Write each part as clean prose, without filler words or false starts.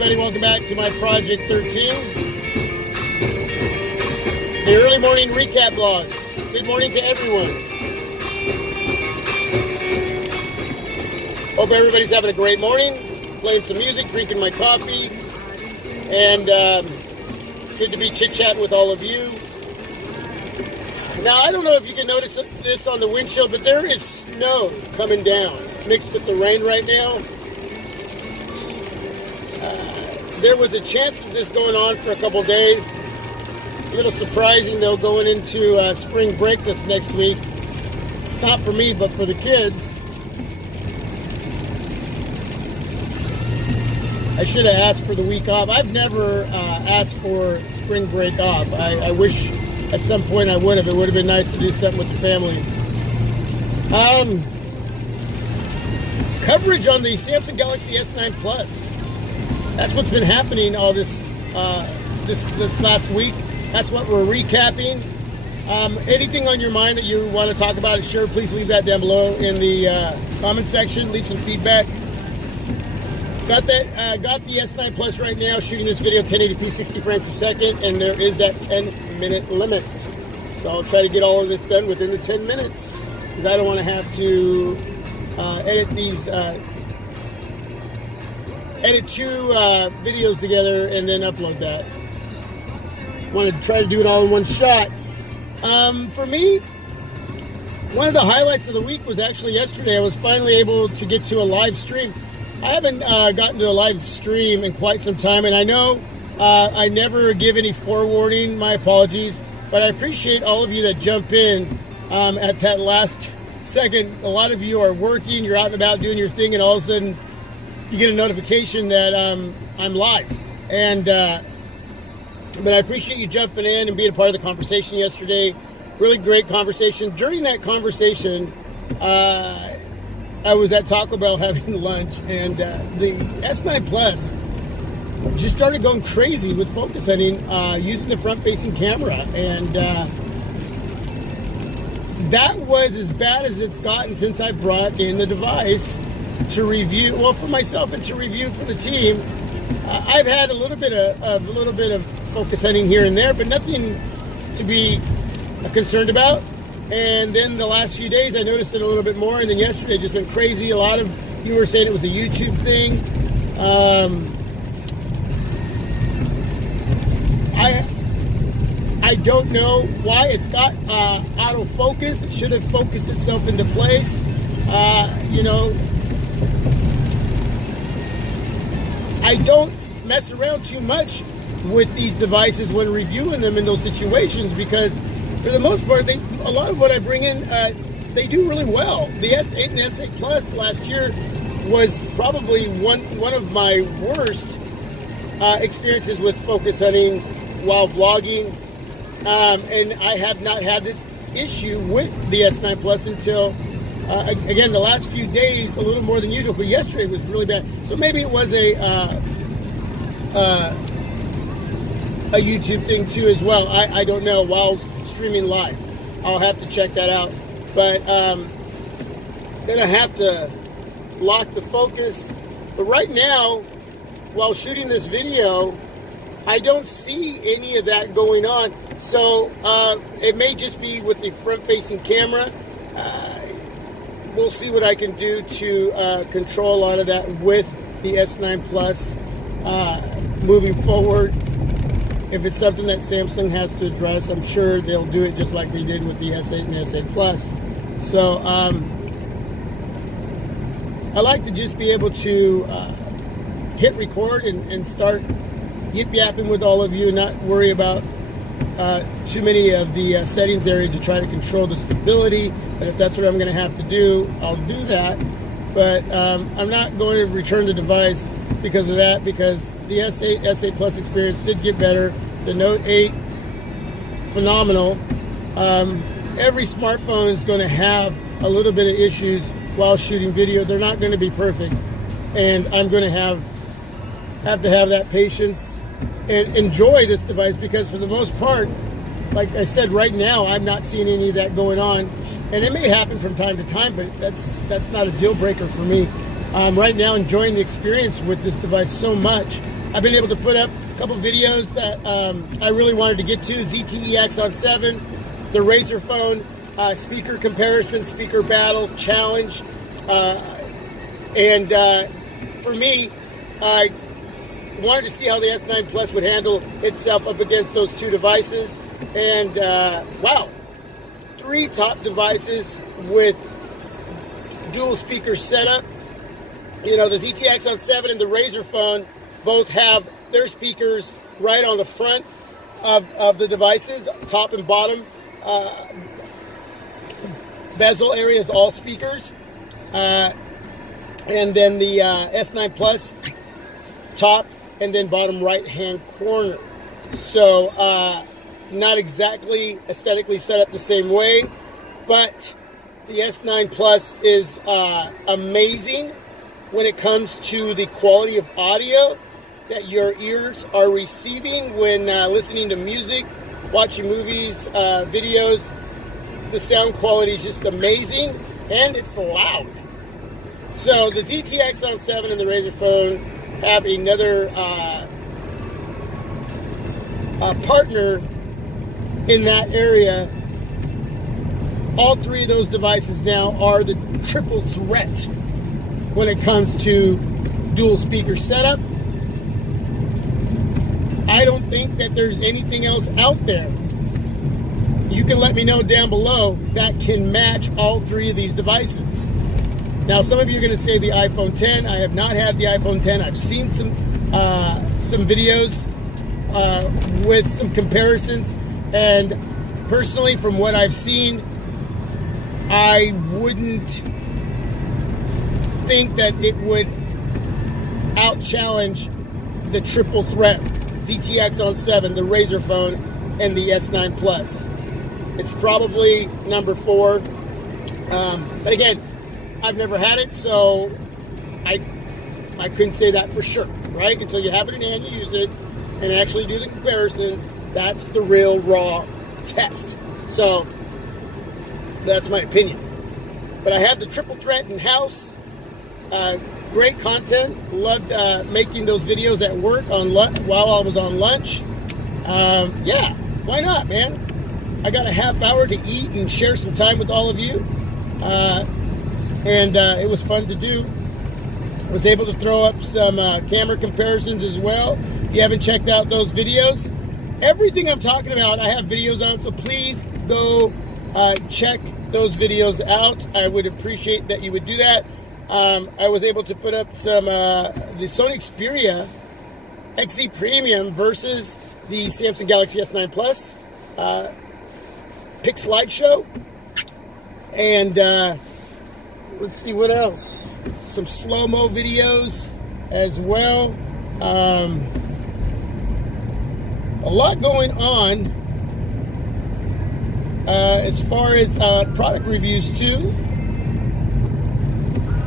everybody, welcome back to my Project 13, the early morning recap vlog. Good morning to everyone. Hope everybody's having a great morning, playing some music, drinking my coffee, and good to be chit-chatting with all of you. Now, I don't know if you can notice this on the windshield, but there is snow coming down, mixed with the rain right now. There was a chance of this going on for a couple days. A little surprising, though, going into spring break this next week. Not for me, but for the kids. I should have asked for the week off. I've never asked for spring break off. I wish at some point I would have. It would have been nice to do something with the family. Coverage on the Samsung Galaxy S9 Plus. That's what's been happening all this last week. That's what we're recapping. Anything on your mind that you want to talk about, sure, please leave that down below in the comment section. Leave some feedback. Got the S9 Plus right now, shooting this video 1080p 60 frames per second, and there is that 10-minute limit. So I'll try to get all of this done within the 10 minutes, because I don't want to have to edit two videos together and then upload that. Want to try to do it all in one shot. For me, one of the highlights of the week was actually yesterday. I was finally able to get to a live stream. I haven't gotten to a live stream in quite some time, and I know I never give any forewarning. My apologies, but I appreciate all of you that jump in at that last second. A lot of you are working, you're out and about doing your thing, and all of a sudden you get a notification that I'm live. And but I appreciate you jumping in and being a part of the conversation yesterday. Really great conversation. During that conversation, I was at Taco Bell having lunch, and the S9 Plus just started going crazy with focus hunting using the front-facing camera. And that was as bad as it's gotten since I brought in the device to review, well, for myself and to review for the team. I've had a little bit of focus hunting here and there, but nothing to be concerned about. And then the last few days, I noticed it a little bit more, and then yesterday just went crazy. A lot of you were saying it was a YouTube thing. I don't know why it's got autofocus. It should have focused itself into place. I don't mess around too much with these devices when reviewing them in those situations, because for the most part, a lot of what I bring in, they do really well. The S8 and S8 Plus last year was probably one of my worst experiences with focus hunting while vlogging, and I have not had this issue with the S9 Plus until again, the last few days, a little more than usual, but yesterday was really bad. So maybe it was a YouTube thing too as well. I don't know, while streaming live. I'll have to check that out. But then I have to lock the focus. But right now, while shooting this video, I don't see any of that going on. So it may just be with the front-facing camera. We'll see what I can do to control a lot of that with the S9 Plus moving forward. If it's something that Samsung has to address, I'm sure they'll do it just like they did with the S8 and S8 Plus. So I like to just be able to hit record and start yip-yapping with all of you and not worry about too many of the settings area to try to control the stability. And if that's what I'm going to have to do, I'll do that. But I'm not going to return the device because of that, because the S8, S8 Plus experience did get better. The Note 8, phenomenal. Every smartphone is going to have a little bit of issues while shooting video. They're not going to be perfect. And I'm going to have to have that patience and enjoy this device, because for the most part, like I said, right now, I'm not seeing any of that going on. And it may happen from time to time, but that's not a deal breaker for me. I'm right now enjoying the experience with this device so much I've been able to put up a couple videos that I really wanted to get to. ZTE on 7, the Razer phone, speaker comparison, speaker battle, challenge. And for me, I wanted to see how the S9 Plus would handle itself up against those two devices. And wow, 3 top devices with dual speaker setup. You know, the ZTE on 7 and the Razer phone both have their speakers right on the front of the devices, top and bottom. Bezel area is all speakers. And then the S9 Plus, top and then bottom right-hand corner. So not exactly aesthetically set up the same way, but the S9 Plus is amazing when it comes to the quality of audio that your ears are receiving when listening to music, watching movies, videos. The sound quality is just amazing, and it's loud. So the ZTE on 7 and the Razer phone have another partner in that area. All 3 of those devices now are the triple threat when it comes to dual speaker setup. I don't think that there's anything else out there. You can let me know down below that can match all 3 of these devices. Now, some of you are going to say the iPhone 10. I have not had the iPhone 10. I've seen some videos with some comparisons, and personally, from what I've seen, I wouldn't think that it would out-challenge the triple threat, ZTE on 7, the Razer phone, and the S9 Plus. It's probably number 4. But again, I've never had it, so I couldn't say that for sure, right? Until you have it in hand, you use it, and actually do the comparisons. That's the real raw test. So that's my opinion. But I have the triple threat in-house. Great content. Loved making those videos at work on while I was on lunch. Yeah, why not, man? I got a half hour to eat and share some time with all of you. And it was fun to do. Was able to throw up some camera comparisons as well. If you haven't checked out those videos, everything I'm talking about, I have videos on, so please go check those videos out. I would appreciate that you would do that. I was able to put up some the Sony Xperia XZ Premium versus the Samsung Galaxy S9 Plus pick slideshow, and let's see what else. Some slow-mo videos as well. A lot going on as far as product reviews too.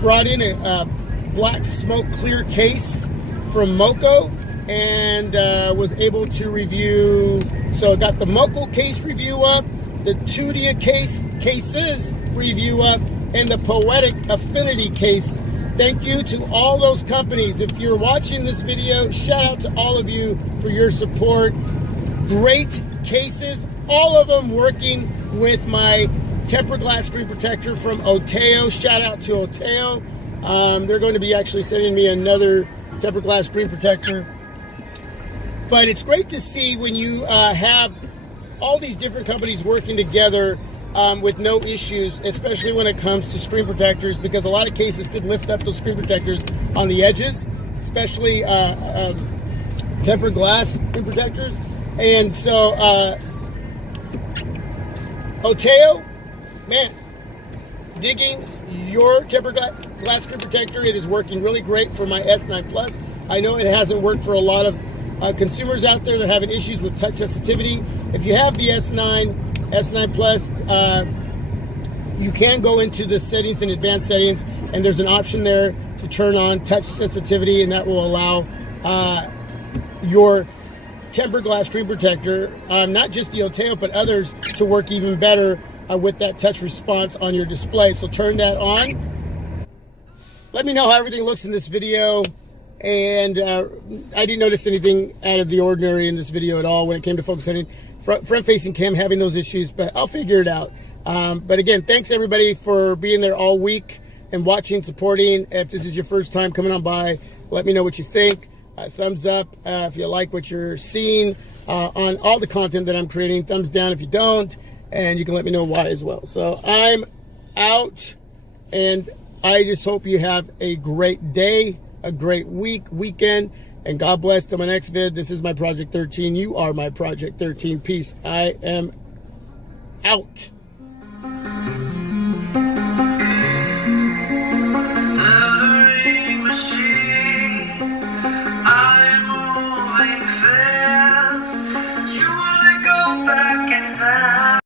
Brought in a black smoke clear case from Moco, and was able to review. So I got the Moco case review up, the Tudia cases review up, and the Poetic Affinity case. Thank you to all those companies. If you're watching this video, shout out to all of you for your support. Great cases, all of them working with my tempered glass screen protector from Oteo. Shout out to Oteo. They're going to be actually sending me another tempered glass screen protector. But it's great to see when you have all these different companies working together with no issues, especially when it comes to screen protectors, because a lot of cases could lift up those screen protectors on the edges, especially tempered glass screen protectors. And so Oteo, man, digging your tempered glass screen protector. It is working really great for my S9 Plus. I know it hasn't worked for a lot of consumers out there that are having issues with touch sensitivity. If you have the S9 Plus, you can go into the settings and advanced settings, and there's an option there to turn on touch sensitivity, and that will allow your tempered glass screen protector, not just the Oteo, but others, to work even better with that touch response on your display. So turn that on. Let me know how everything looks in this video. And I didn't notice anything out of the ordinary in this video at all when it came to focus hunting. Front-facing cam having those issues, but I'll figure it out. But again, thanks everybody for being there all week and watching, supporting. If this is your first time coming on by, let me know what you think. Thumbs up if you like what you're seeing on all the content that I'm creating. Thumbs down if you don't, and you can let me know why as well. So I'm out, and I just hope you have a great day, a great weekend, and God bless. Till my next vid. This is my Project 13. You are my Project 13. Peace. I am out.